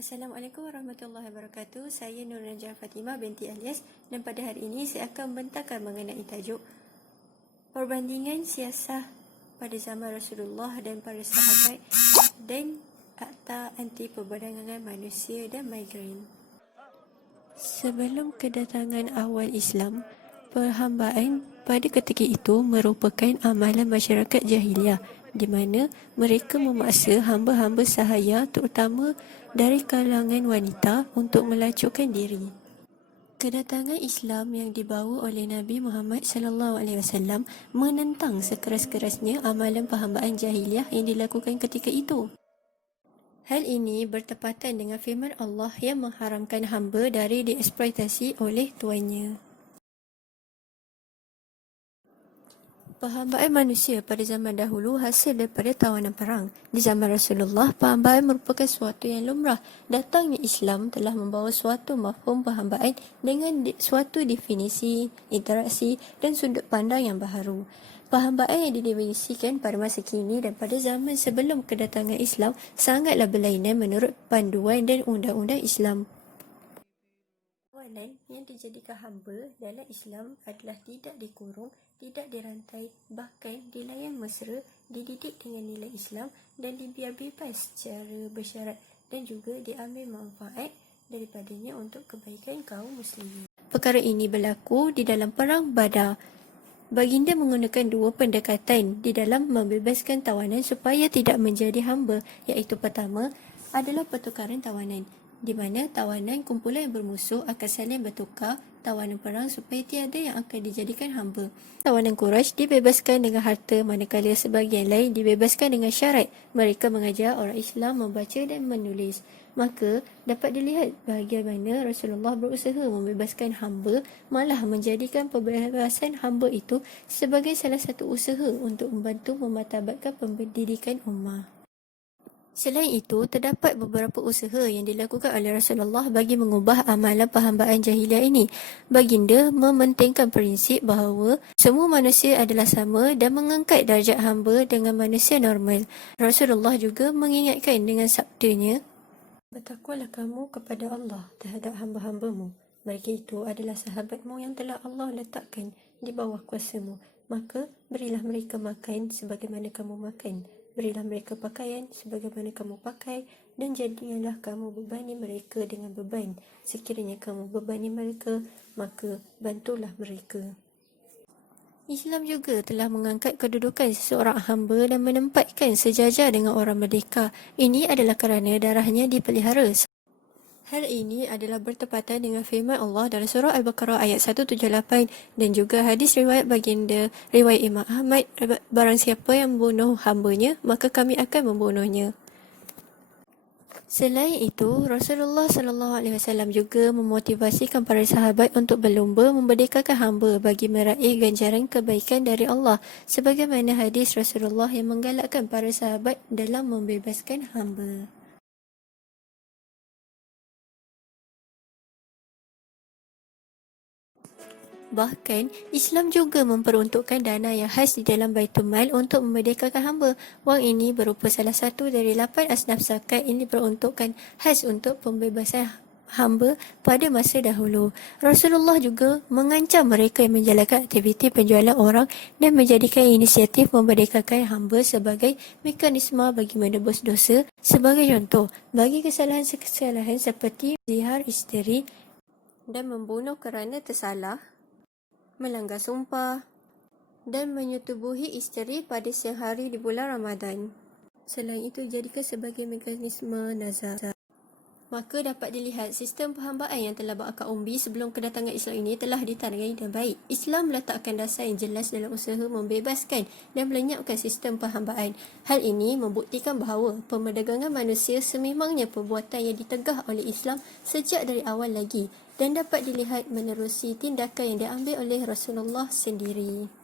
Assalamualaikum warahmatullahi wabarakatuh. Saya Nur Najah Fatimah binti Alias dan pada hari ini saya akan membentangkan mengenai tajuk perbandingan siasah pada zaman Rasulullah dan para sahabat dan Akta Anti Perdagangan Manusia dan Migrain. Sebelum kedatangan awal Islam, perhambaan pada ketika itu merupakan amalan masyarakat jahiliah di mana mereka memaksa hamba-hamba sahaya terutama dari kalangan wanita untuk melacurkan diri. Kedatangan Islam yang dibawa oleh Nabi Muhammad SAW menentang sekeras-kerasnya amalan perhambaan jahiliah yang dilakukan ketika itu. Hal ini bertepatan dengan firman Allah yang mengharamkan hamba dari dieksploitasi oleh tuannya. Perhambaan manusia pada zaman dahulu hasil daripada tawanan perang. Di zaman Rasulullah, perhambaan merupakan suatu yang lumrah. Datangnya Islam telah membawa suatu mafhum perhambaan dengan suatu definisi, interaksi dan sudut pandang yang baharu. Perhambaan yang didefinisikan pada masa kini dan pada zaman sebelum kedatangan Islam sangatlah berlainan menurut panduan dan undang-undang Islam. Tawanan yang dijadikan hamba dalam Islam adalah tidak dikurung, tidak dirantai, bahkan dilayan mesra, dididik dengan nilai Islam dan dibiar bebas secara bersyarat dan juga diambil manfaat daripadanya untuk kebaikan kaum muslimin. Perkara ini berlaku di dalam perang Badar. Baginda menggunakan dua pendekatan di dalam membebaskan tawanan supaya tidak menjadi hamba, iaitu pertama adalah pertukaran tawanan, di mana tawanan kumpulan yang bermusuh akan saling bertukar tawanan perang supaya tiada yang akan dijadikan hamba. Tawanan Quraisy dibebaskan dengan harta, manakala sebahagian lain dibebaskan dengan syarat mereka mengajar orang Islam membaca dan menulis. Maka dapat dilihat bagaimana Rasulullah berusaha membebaskan hamba, malah menjadikan pembebasan hamba itu sebagai salah satu usaha untuk membantu memartabatkan pendidikan ummah. Selain itu, terdapat beberapa usaha yang dilakukan oleh Rasulullah bagi mengubah amalan perhambaan jahiliah ini. Baginda mementingkan prinsip bahawa semua manusia adalah sama dan mengangkat darjat hamba dengan manusia normal. Rasulullah juga mengingatkan dengan sabdanya, "Bertakwalah kamu kepada Allah terhadap hamba-hambamu. Mereka itu adalah sahabatmu yang telah Allah letakkan di bawah kuasamu. Maka berilah mereka makan sebagaimana kamu makan. Berilah mereka pakaian sebagaimana kamu pakai dan janganlah kamu bebani mereka dengan beban. Sekiranya kamu bebani mereka, maka bantulah mereka." Islam juga telah mengangkat kedudukan seseorang hamba dan menempatkan sejajar dengan orang merdeka. Ini adalah kerana darahnya dipelihara. Hal ini adalah bertepatan dengan firman Allah dalam surah Al-Baqarah ayat 178 dan juga hadis riwayat baginda riwayat Imam Ahmad, barang siapa yang membunuh hambanya, maka kami akan membunuhnya. Selain itu, Rasulullah SAW juga memotivasikan para sahabat untuk berlumba memerdekakan hamba bagi meraih ganjaran kebaikan dari Allah, sebagaimana hadis Rasulullah yang menggalakkan para sahabat dalam membebaskan hamba. Bahkan, Islam juga memperuntukkan dana yang khas di dalam Baitul Mal untuk memerdekakan hamba. Wang ini berupa salah satu dari 8 asnaf zakat yang diperuntukkan khas untuk pembebasan hamba pada masa dahulu. Rasulullah juga mengancam mereka yang menjalankan aktiviti penjualan orang dan menjadikan inisiatif memerdekakan hamba sebagai mekanisme bagi menebus dosa. Sebagai contoh, bagi kesalahan-kesalahan seperti zihar isteri dan membunuh kerana tersalah, melanggar sumpah dan menyetubuhi isteri pada siang hari di bulan Ramadan. Selain itu, jadikan sebagai mekanisme nazar. Maka dapat dilihat sistem perhambaan yang telah berakar umbi sebelum kedatangan Islam ini telah ditandai dan baik. Islam meletakkan dasar yang jelas dalam usaha membebaskan dan melenyapkan sistem perhambaan. Hal ini membuktikan bahawa pemerdagangan manusia sememangnya perbuatan yang ditegah oleh Islam sejak dari awal lagi dan dapat dilihat menerusi tindakan yang diambil oleh Rasulullah sendiri.